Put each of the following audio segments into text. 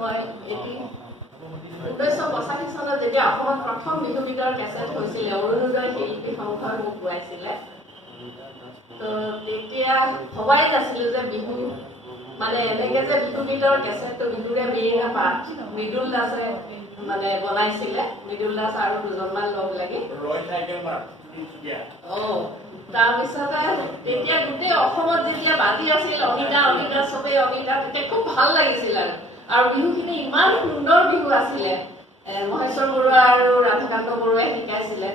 মই 1985 চনত যেতিয়া অসমত প্ৰথম বিহু গীতৰ কেছেট হৈছিলে অৰুণোদয় শিল্পী সংঘই মোক গোৱাইছিলে তো তেতিয়া ভবাই নাছিলোঁ যে বিহু মানে এনেকৈ যে বিহু গীতৰ কেছেটটো বিহুৰে বিৰিঙা পাত মৃদুল দাসে মানে বনাইছিলে মৃদুল দাস আৰু দুজনমান লগ লাগি তাৰপিছতে তেতিয়া গোটেই অসমত যেতিয়া বাজি আছিল অমিতা চবেই অমিতা তেতিয়া খুব ভাল লাগিছিল আৰু বিহুখিনি ইমান সুন্দৰ বিহু আছিলে মহেশ্বৰ বৰুৱা আৰু ৰাধাকান্ত বৰুৱাই শিকাইছিলে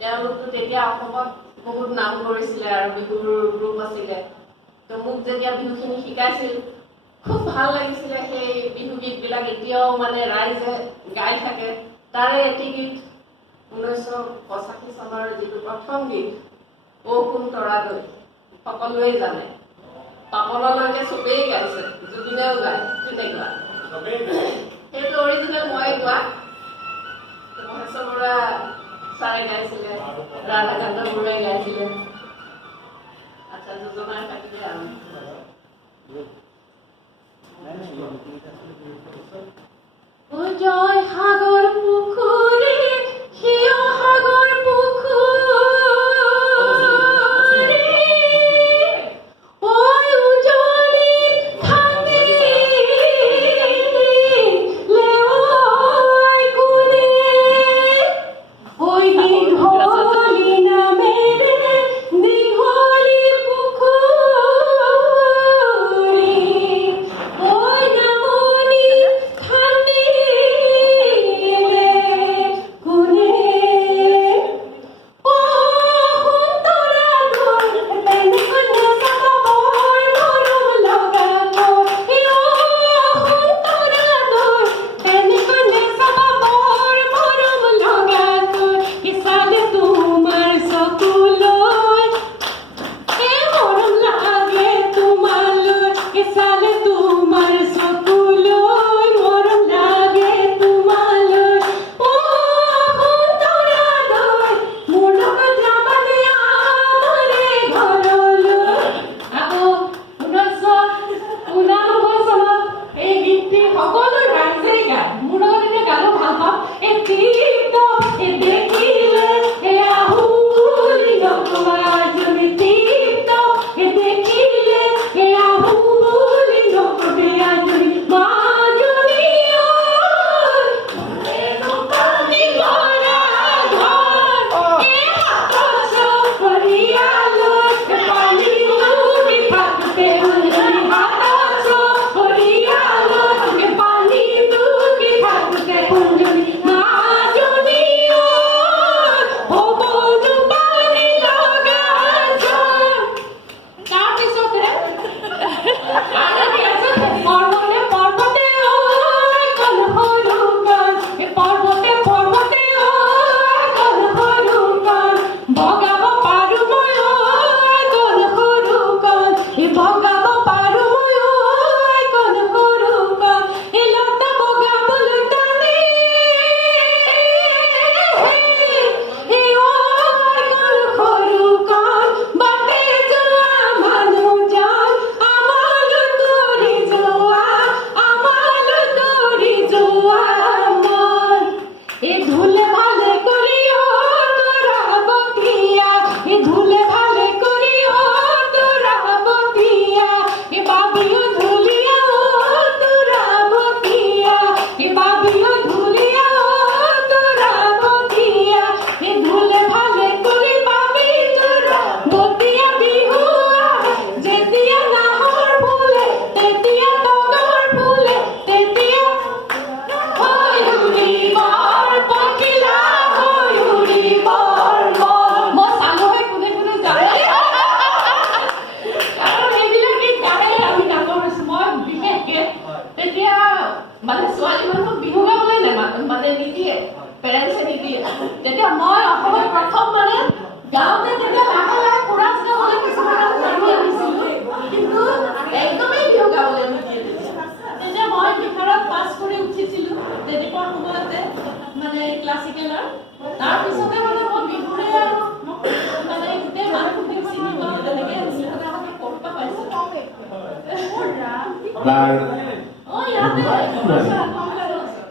তেওঁলোকতো তেতিয়া অসমত বহুত নাম কৰিছিলে আৰু বিহুৰ গ্ৰুপ আছিলে তো মোক যেতিয়া বিহুখিনি শিকাইছিল খুব ভাল লাগিছিলে সেই বিহু গীতবিলাক এতিয়াও মানে ৰাইজে গাই থাকে তাৰে এটি গীত 1985 চনৰ যিটো প্ৰথম গীত ও কোন তৰালৈ সকলোৱে জানে পাপনলৈকে চবেই গাইছে জুবিনেও গায় তেনেকুৱা সেইটো অৰিজিনেল মই গোৱা মহেশ্বৰ বৰুৱা ছাৰে গাইছিলে ৰাধাকান্ত বৰুৱাই গাইছিলে আচ্ছা যোজনাৰ কাটিলে আৰু জয় সাগৰ পুখুৰী সিয় সাগৰ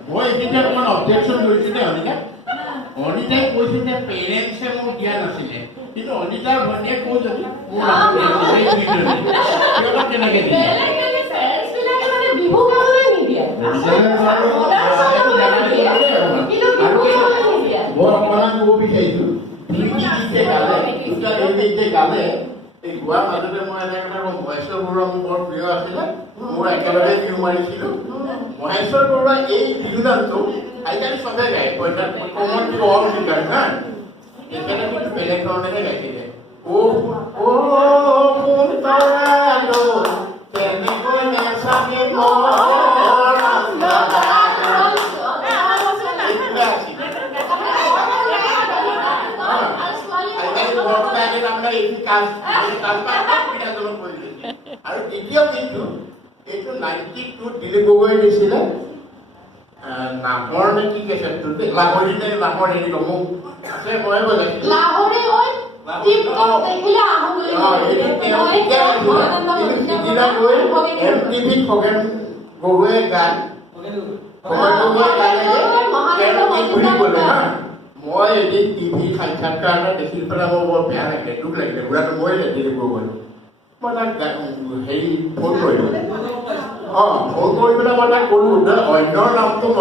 মই এইখিনিতে অকণমান অবজেকশ্যন কৰিছোঁ দেই অনিতা। অনিতাই কৈছিল যে পেৰেণ্টছে মোক দিয়া নাছিলে, কিন্তু অনিতাৰ ভনীয়ে কৈছিল মোৰ সিহঁতক কেনেকৈ দিয়ে? মই অকণমান ক'ব বিচাৰিছোঁ, গালে এই গোৱাৰ মাজতে মই এটা কথা কওঁ, মহেশ্বৰ বৰুৱা মোৰ বৰ প্ৰিয় আছিলে, মোৰ একেলগে বিহু মাৰিছিলোঁ। মহেশ্বৰ বৰুৱা এই বিহু গানটো আজিকালি চবে গায়, পইচাত কমন কম শিকায় হা, তেখেতে কিন্তু বেলেগ ধৰণেহে গাইছিলে। আৰু দ্বিতীয় গীতটো এইটো 92 দিলীপ গগৈ দিছিলে, নাহৰ নে কি কেছেটটো, লাহৰী নে নাহৰ হেৰি মোক আছে, মই বজাইছিলোঁ। খগেন গগৈয়ে গান ঘূৰি গ'লে হা, মই এদিন টিভি সাক্ষাৎকাৰ এটা দেখি পেলাই মোৰ বৰ বেয়া লাগিলে, দুখ লাগিলে, বুঢ়াটো মৰিলে দিলীপ গগৈ। মই তাক হেৰি ফোন কৰিলোঁ, ফোন কৰি পেলাই মই তাক ক'লোঁ যে অন্যৰ নামটো